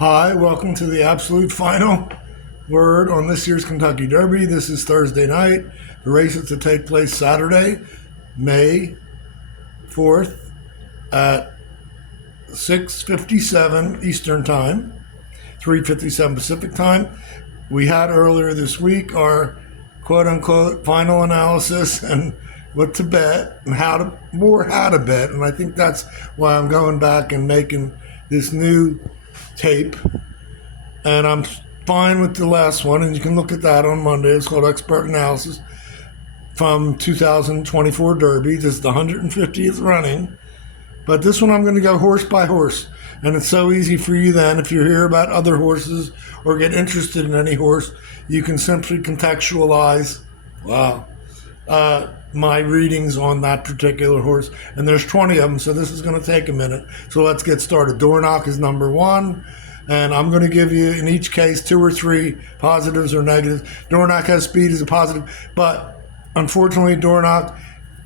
Hi, welcome to the absolute final word on this year's Kentucky Derby. This is Thursday night. The race is to take place Saturday, May 4th at 6:57 Eastern Time, 3:57 Pacific Time. We had earlier this week our quote-unquote final analysis and what to bet and how to bet, and I think that's why I'm going back and making this new tape, and I'm fine with the last one, and you can look at that on Monday. It's called Expert Analysis from 2024 Derby. This is the 150th running, but this one I'm going to go horse by horse, and it's so easy for you then. If you hear about other horses or get interested in any horse, you can simply contextualize, my readings on that particular horse, and there's 20 of them, so this is going to take a minute. So let's get started. Dornoch is number one, and I'm going to give you, in each case, two or three positives or negatives. Dornoch has speed as a positive, but unfortunately, Dornoch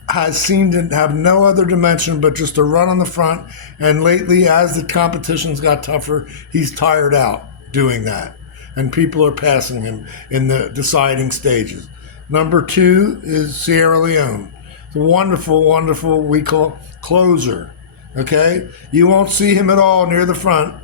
has seemed to have no other dimension but just to run on the front, and lately, as the competitions got tougher, he's tired out doing that, and people are passing him in the deciding stages. Number two is Sierra Leone. It's a wonderful, wonderful, we call closer. Okay? You won't see him at all near the front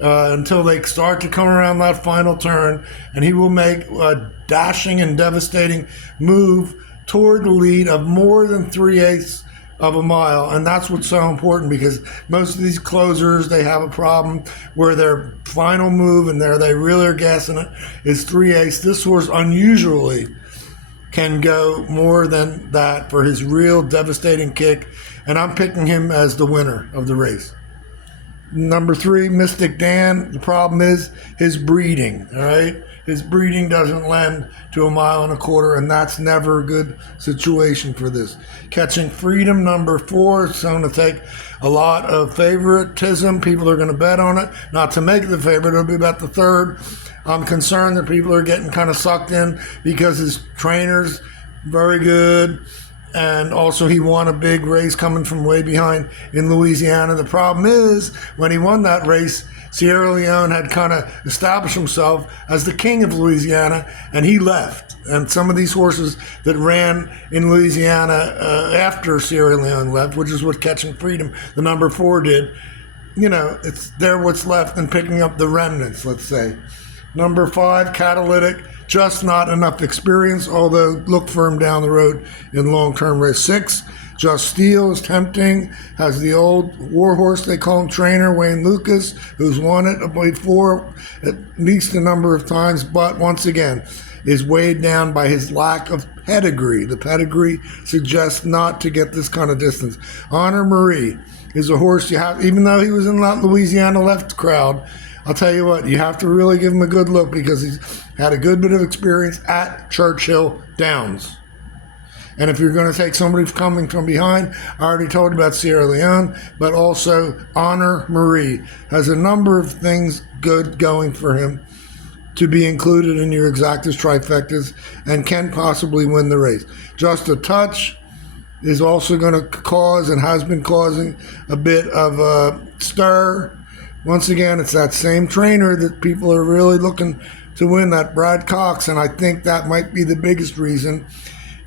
until they start to come around that final turn, and he will make a dashing and devastating move toward the lead of more than 3/8 of a mile, and that's what's so important, because most of these closers, they have a problem where their final move and they really are gassing it is 3/8. This horse unusually can go more than that for his real devastating kick, and I'm picking him as the winner of the race. Number three, Mystic Dan. The problem is his breeding, all right? His breeding doesn't lend to 1.25 miles, and that's never a good situation for this. Catching Freedom, number four, is going to take a lot of favoritism. People are going to bet on it. Not to make it the favorite, it'll be about the third. I'm concerned that people are getting kind of sucked in because his trainer's very good, and also he won a big race coming from way behind in Louisiana. The problem is, when he won that race, Sierra Leone had kind of established himself as the king of Louisiana, and he left. And some of these horses that ran in Louisiana after Sierra Leone left, which is what Catching Freedom, the number four, did, they're what's left and picking up the remnants, let's say. Number five, Catalytic, just not enough experience, although look for him down the road in long-term race. Six, Just Steel is tempting, has the old warhorse, they call him trainer, Wayne Lucas, who's won it before at least a number of times, but once again is weighed down by his lack of pedigree. The pedigree suggests not to get this kind of distance. Honor Marie is a horse you have, even though he was in that Louisiana left crowd, I'll tell you what, you have to really give him a good look because he's had a good bit of experience at Churchill Downs. And if you're going to take somebody coming from behind, I already told you about Sierra Leone, but also Honor Marie has a number of things good going for him to be included in your exactas trifectas and can possibly win the race. Just a Touch is also going to cause and has been causing a bit of a stir. Once again, it's that same trainer that people are really looking to win, that Brad Cox, and I think that might be the biggest reason.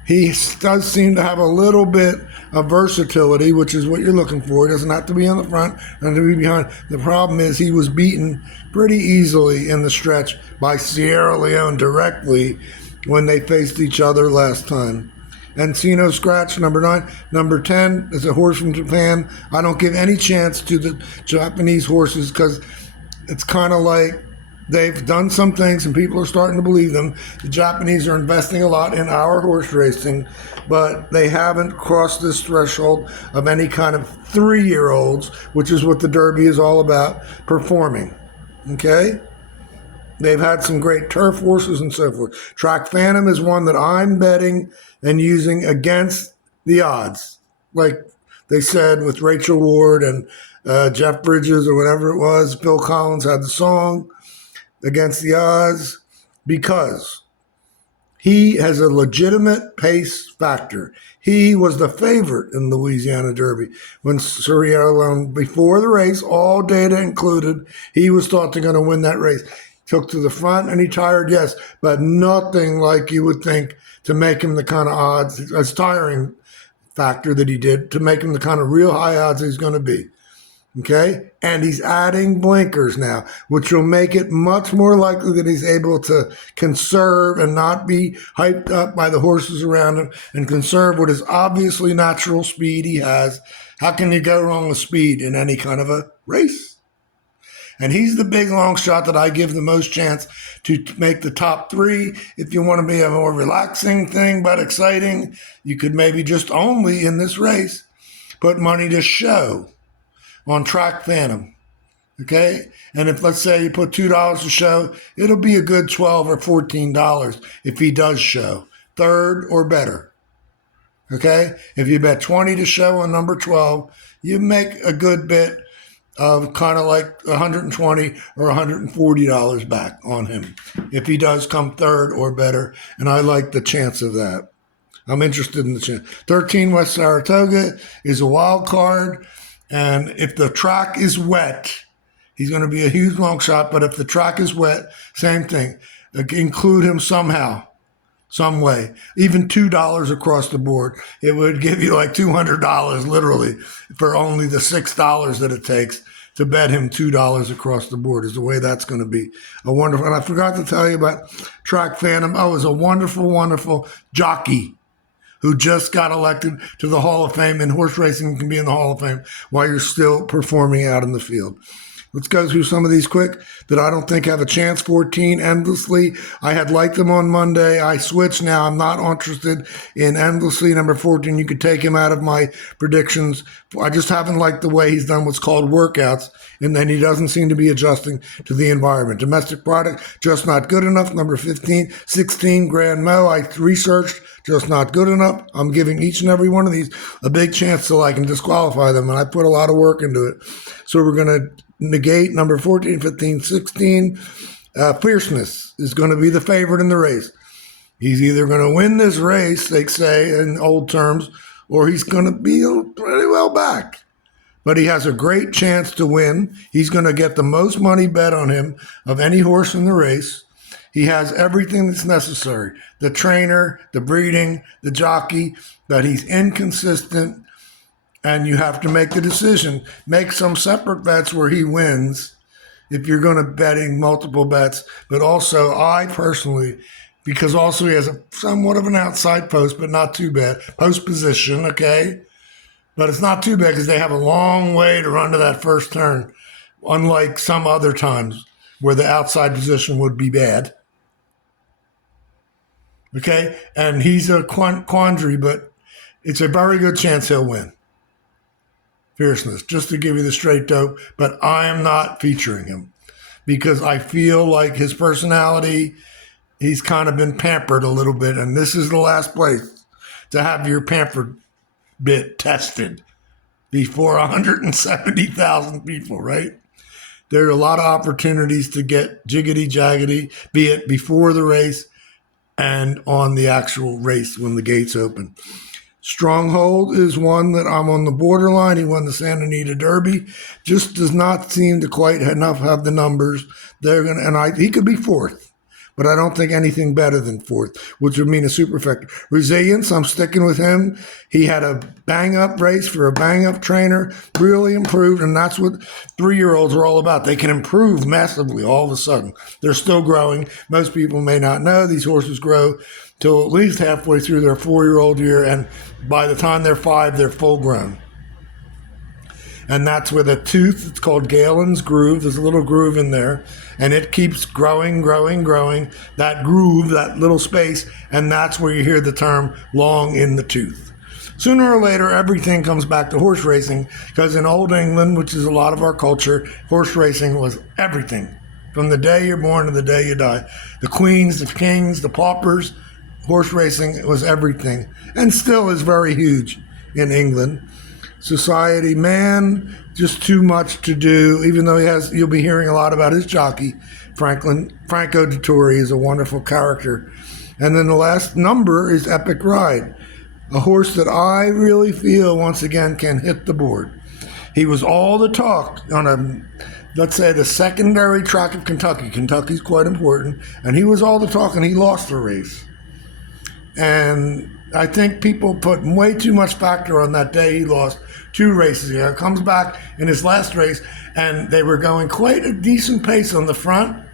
He does seem to have a little bit of versatility, which is what you're looking for. He doesn't have to be on the front and to be behind. The problem is he was beaten pretty easily in the stretch by Sierra Leone directly when they faced each other last time. Encino Scratch, number 9. Number 10 is a horse from Japan. I don't give any chance to the Japanese horses because it's kind of like they've done some things and people are starting to believe them. The Japanese are investing a lot in our horse racing, but they haven't crossed this threshold of any kind of 3-year-olds, which is what the Derby is all about, performing. Okay? They've had some great turf horses and so forth. Track Phantom is one that I'm betting and using against the odds. Like they said with Rachel Ward and Jeff Bridges or whatever it was, Phil Collins had the song, against the odds, because He has a legitimate pace factor. He was the favorite in the Louisiana Derby when Sierra Leone, before the race, all data included, he was thought to going to win that race. Took to the front and he tired, yes, but nothing like you would think to make him the kind of odds, as tiring factor that he did, to make him the kind of real high odds he's going to be. Okay? And he's adding blinkers now, which will make it much more likely that he's able to conserve and not be hyped up by the horses around him and conserve what is obviously natural speed he has. How can you go wrong with speed in any kind of a race? And he's the big long shot that I give the most chance to make the top three. If you want to be a more relaxing thing but exciting, you could maybe just only in this race put money to show on Track Phantom, okay? And if, let's say, you put $2 to show, it'll be a good $12 or $14 if he does show, third or better, okay? If you bet 20 to show on number 12, you make a good bit of kind of like $120 or $140 back on him if he does come third or better, and I like the chance of that. I'm interested in the chance. 13 West Saratoga is a wild card. And if the track is wet, he's going to be a huge long shot. But if the track is wet, same thing. Include him somehow, some way. Even $2 across the board. It would give you like $200 literally for only the $6 that it takes to bet him $2 across the board is the way that's going to be. A wonderful. And I forgot to tell you about Track Phantom. Oh, it's a wonderful, wonderful jockey who just got elected to the Hall of Fame, and horse racing can be in the Hall of Fame while you're still performing out in the field. Let's go through some of these quick that I don't think have a chance. 14, Endlessly. I had liked them on Monday. I switched now. I'm not interested in Endlessly. Number 14, you could take him out of my predictions. I just haven't liked the way he's done what's called workouts, and then he doesn't seem to be adjusting to the environment. Domestic Product, just not good enough. Number 15, 16, Grand Mo. I researched, just not good enough. I'm giving each and every one of these a big chance till I can disqualify them, and I put a lot of work into it. So we're going to negate number 14, 15, 16. Fierceness is going to be the favorite in the race. He's either going to win this race, they say in old terms, or he's going to be pretty well back. But he has a great chance to win. He's going to get the most money bet on him of any horse in the race. He has everything that's necessary. The trainer, the breeding, the jockey, but he's inconsistent. And you have to make the decision. Make some separate bets where he wins if you're going to betting multiple bets. But also, I personally, because also he has a somewhat of an outside post, but not too bad. Post position, okay? But it's not too bad because they have a long way to run to that first turn, unlike some other times where the outside position would be bad. Okay? And he's a quandary, but it's a very good chance he'll win. Fierceness, just to give you the straight dope, but I am not featuring him because I feel like his personality, he's kind of been pampered a little bit, and this is the last place to have your pampered bit tested before 170,000 people, right? There are a lot of opportunities to get jiggity jaggedy, be it before the race and on the actual race when the gates open. Stronghold is one that I'm on the borderline. He won the Santa Anita Derby. Just does not seem to quite enough have the numbers. He could be fourth, but I don't think anything better than fourth, which would mean a superfecta. Resilience, I'm sticking with him. He had a bang-up race for a bang-up trainer, really improved, and that's what 3-year-olds are all about. They can improve massively all of a sudden. They're still growing. Most people may not know these horses grow till at least halfway through their 4-year-old year, and by the time they're 5, they're full grown. And that's with a tooth. It's called Galen's Groove. There's a little groove in there, and it keeps growing, that groove, that little space, and that's where you hear the term long in the tooth. Sooner or later, everything comes back to horse racing, because in Old England, which is a lot of our culture, horse racing was everything. From the day you're born to the day you die. The queens, the kings, the paupers, horse racing was everything, and still is very huge in England. Society, man, just too much to do, even though you'll be hearing a lot about his jockey, Franco Dettori is a wonderful character. And then the last number is Epic Ride, a horse that I really feel once again can hit the board. He was all the talk on let's say, the secondary track of Kentucky. Kentucky's quite important, and he was all the talk, and he lost the race. And I think people put way too much factor on that day. He lost 2 races. He comes back in his last race, and they were going quite a decent pace on the front,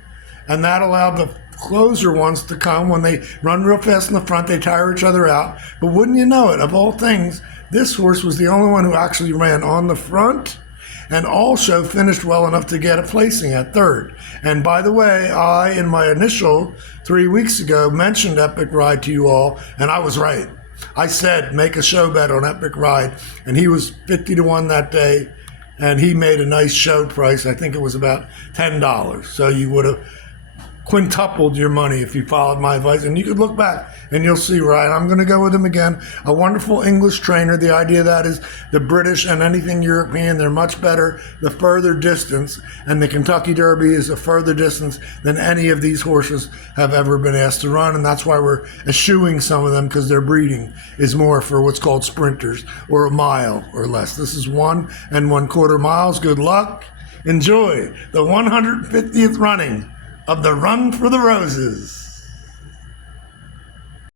and that allowed the closer ones to come. When they run real fast in the front, they tire each other out. But wouldn't you know it, of all things, this horse was the only one who actually ran on the front and also finished well enough to get a placing at 3rd. And by the way, I, in my initial 3 weeks ago, mentioned Epic Ride to you all, and I was right. I said, make a show bet on Epic Ride, and he was 50-1 that day, and he made a nice show price. I think it was about $10. So you would have quintupled your money if you followed my advice. And you could look back and you'll see, right? I'm going to go with him again. A wonderful English trainer. The idea of that is the British and anything European, they're much better the further distance. And the Kentucky Derby is a further distance than any of these horses have ever been asked to run. And that's why we're eschewing some of them, because their breeding is more for what's called sprinters, or a mile or less. This is 1 1/4 miles. Good luck. Enjoy the 150th running of the Run for the Roses.